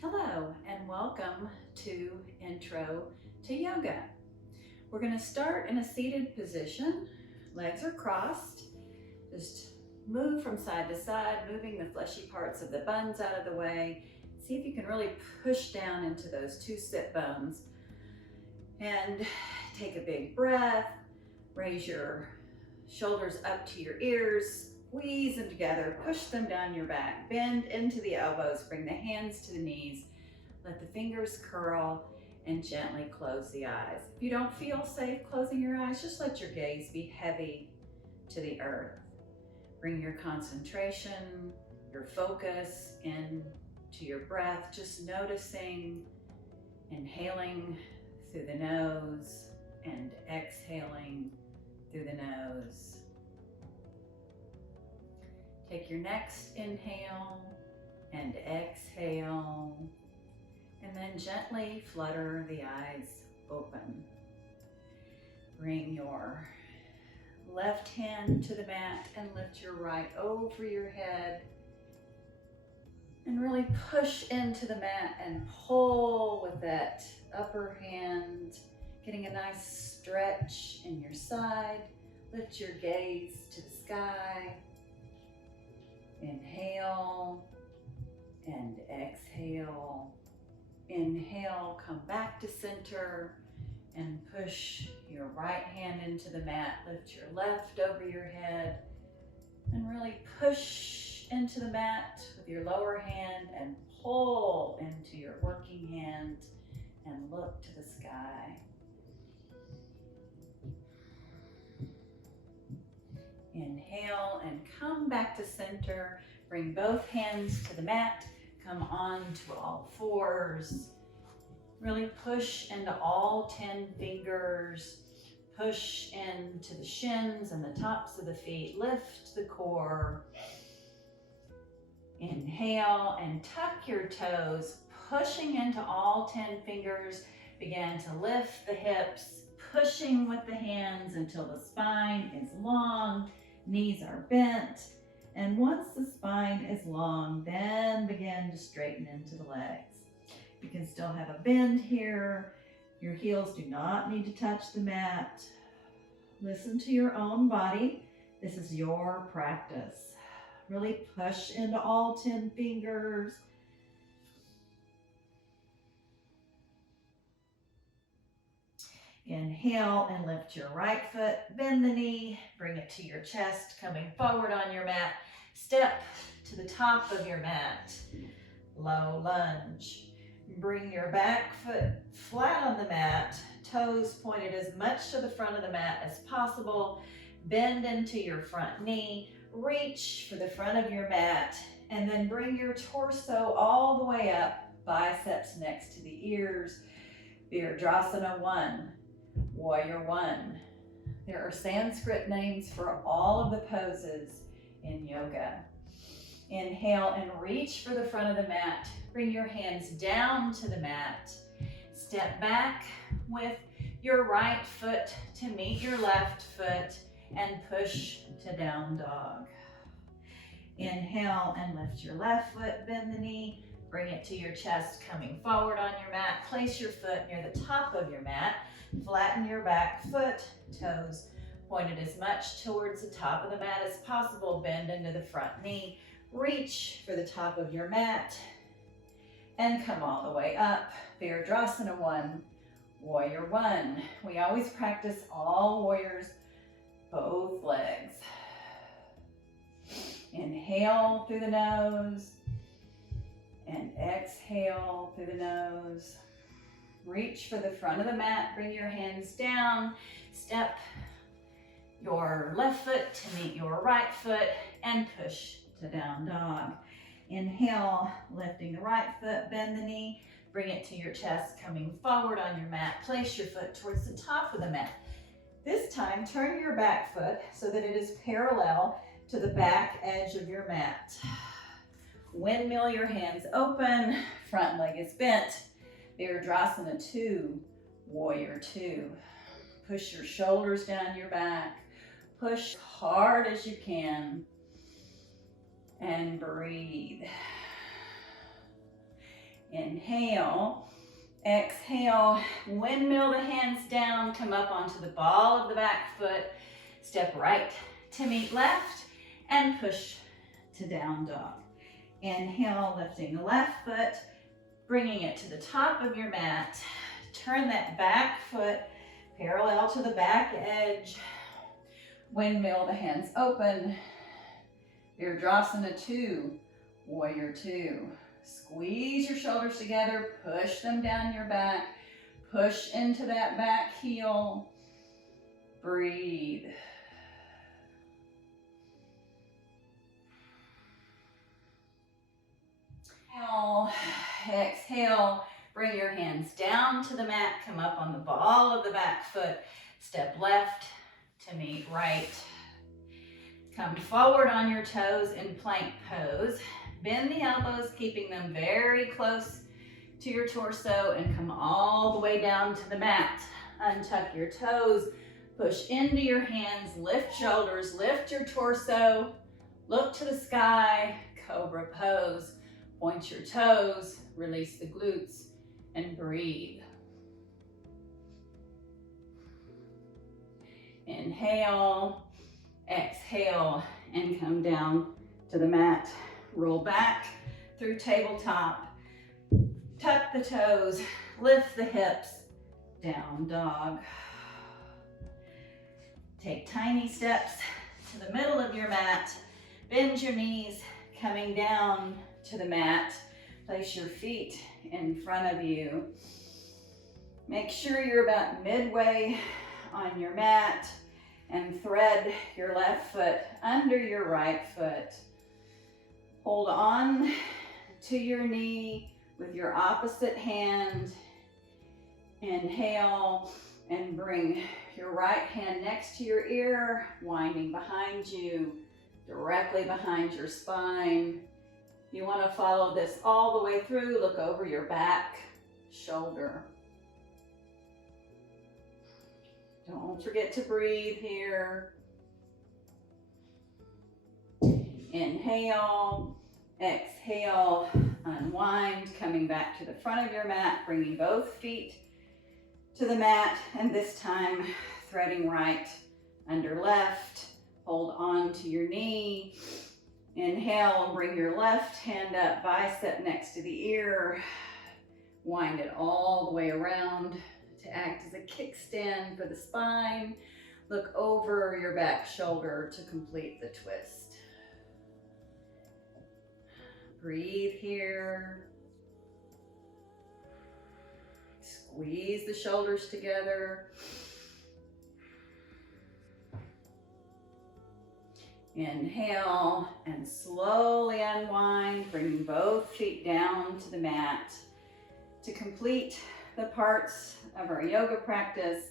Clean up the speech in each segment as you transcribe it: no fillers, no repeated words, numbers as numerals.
Hello and welcome to Intro to Yoga. We're going to start in a seated position. Legs are crossed. Just move from side to side, moving the fleshy parts of the buns out of the way. See if you can really push down into those two sit bones. And take a big breath. Raise your shoulders up to your ears. Squeeze them together, push them down your back, bend into the elbows, bring the hands to the knees, let the fingers curl, and gently close the eyes. If you don't feel safe closing your eyes, just let your gaze be heavy to the earth. Bring your concentration, your focus into your breath, just noticing, inhaling through the nose and exhaling through the nose. Take your next inhale and exhale, and then gently flutter the eyes open. Bring your left hand to the mat and lift your right over your head. And really push into the mat and pull with that upper hand, getting a nice stretch in your side. Lift your gaze to the sky. Inhale and exhale. Inhale, come back to center and push your right hand into the mat. Lift your left over your head and really push into the mat with your lower hand and pull into your working hand and look to the sky. Inhale and come back to center. Bring both hands to the mat. Come on to all fours. Really push into all 10 fingers. Push into the shins and the tops of the feet. Lift the core. Inhale and tuck your toes. Pushing into all 10 fingers. Begin to lift the hips. Pushing with the hands until the spine is long. Knees are bent, and once the spine is long, then begin to straighten into the legs. You can still have a bend here. Your heels do not need to touch the mat. Listen to your own body. This is your practice. Really push into all 10 fingers. Inhale and lift your right foot, bend the knee, bring it to your chest, coming forward on your mat. Step to the top of your mat, low lunge. Bring your back foot flat on the mat, toes pointed as much to the front of the mat as possible. Bend into your front knee, reach for the front of your mat, and then bring your torso all the way up, biceps next to the ears. Virdrasana 1. Warrior 1. There are Sanskrit names for all of the poses in yoga. Inhale and reach for the front of the mat. Bring your hands down to the mat. Step back with your right foot to meet your left foot and push to down dog. Inhale and lift your left foot, bend the knee, bring it to your chest, coming forward on your mat. Place your foot near the top of your mat. Flatten your back foot, toes pointed as much towards the top of the mat as possible. Bend into the front knee. Reach for the top of your mat and come all the way up. Virdrasana 1, Warrior 1. We always practice all warriors, both legs. Inhale through the nose and exhale through the nose. Reach for the front of the mat, bring your hands down, step your left foot to meet your right foot and push to down dog. Inhale, lifting the right foot, bend the knee, bring it to your chest, coming forward on your mat. Place your foot towards the top of the mat. This time, turn your back foot so that it is parallel to the back edge of your mat. Windmill your hands open, front leg is bent. Virdrasana 2, Warrior 2. Push your shoulders down your back. Push hard as you can. And breathe. Inhale. Exhale, windmill the hands down, come up onto the ball of the back foot. Step right to meet left and push to down dog. Inhale, lifting the left foot, bringing it to the top of your mat. Turn that back foot parallel to the back edge. Windmill the hands open. Virdrasana 2, Warrior 2. Squeeze your shoulders together, push them down your back. Push into that back heel. Breathe. Inhale, exhale, bring your hands down to the mat, come up on the ball of the back foot, step left to meet right. Come forward on your toes in plank pose. Bend the elbows, keeping them very close to your torso, and come all the way down to the mat. Untuck your toes, push into your hands, lift shoulders, lift your torso, look to the sky, cobra pose. Point your toes, release the glutes, and breathe. Inhale, exhale, and come down to the mat. Roll back through tabletop. Tuck the toes, lift the hips, down dog. Take tiny steps to the middle of your mat. Bend your knees, coming down to the mat. Place your feet in front of you. Make sure you're about midway on your mat and thread your left foot under your right foot. Hold on to your knee with your opposite hand. Inhale and bring your right hand next to your ear, winding behind you, directly behind your spine. You want to follow this all the way through. Look over your back, shoulder. Don't forget to breathe here. Inhale, exhale, unwind, coming back to the front of your mat, bringing both feet to the mat, and this time threading right under left. Hold on to your knee. Inhale and bring your left hand up, bicep next to the ear. Wind it all the way around to act as a kickstand for the spine. Look over your back shoulder to complete the twist. Breathe here. Squeeze the shoulders together. Inhale and slowly unwind, bringing both feet down to the mat. To complete the parts of our yoga practice,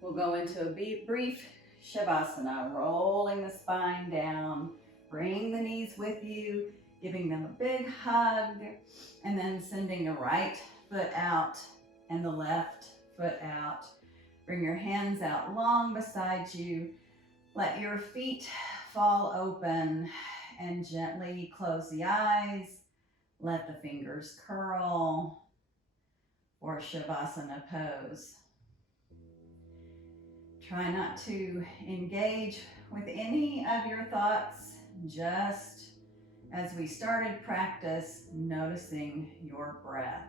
we'll go into a brief Shavasana, rolling the spine down. Bring the knees with you, giving them a big hug, and then sending the right foot out and the left foot out. Bring your hands out long beside you. Let your feet fall open and gently close the eyes. Let the fingers curl for Shavasana Pose. Try not to engage with any of your thoughts, just as we started practice, noticing your breath.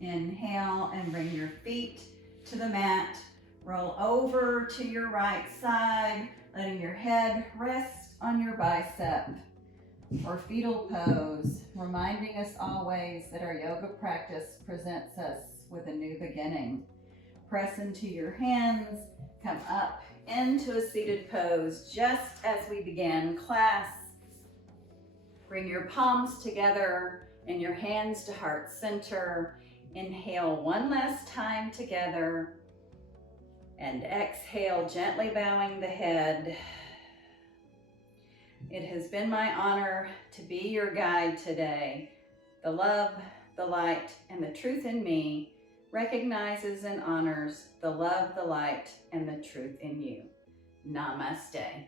Inhale and bring your feet to the mat. Roll over to your right side, letting your head rest on your bicep. Or Fetal Pose, reminding us always that our yoga practice presents us with a new beginning. Press into your hands, come up into a seated pose just as we began class. Bring your palms together and your hands to heart center. Inhale one last time together, and exhale, gently bowing the head. It has been my honor to be your guide today. The love, the light, and the truth in me recognizes and honors the love, the light, and the truth in you. Namaste.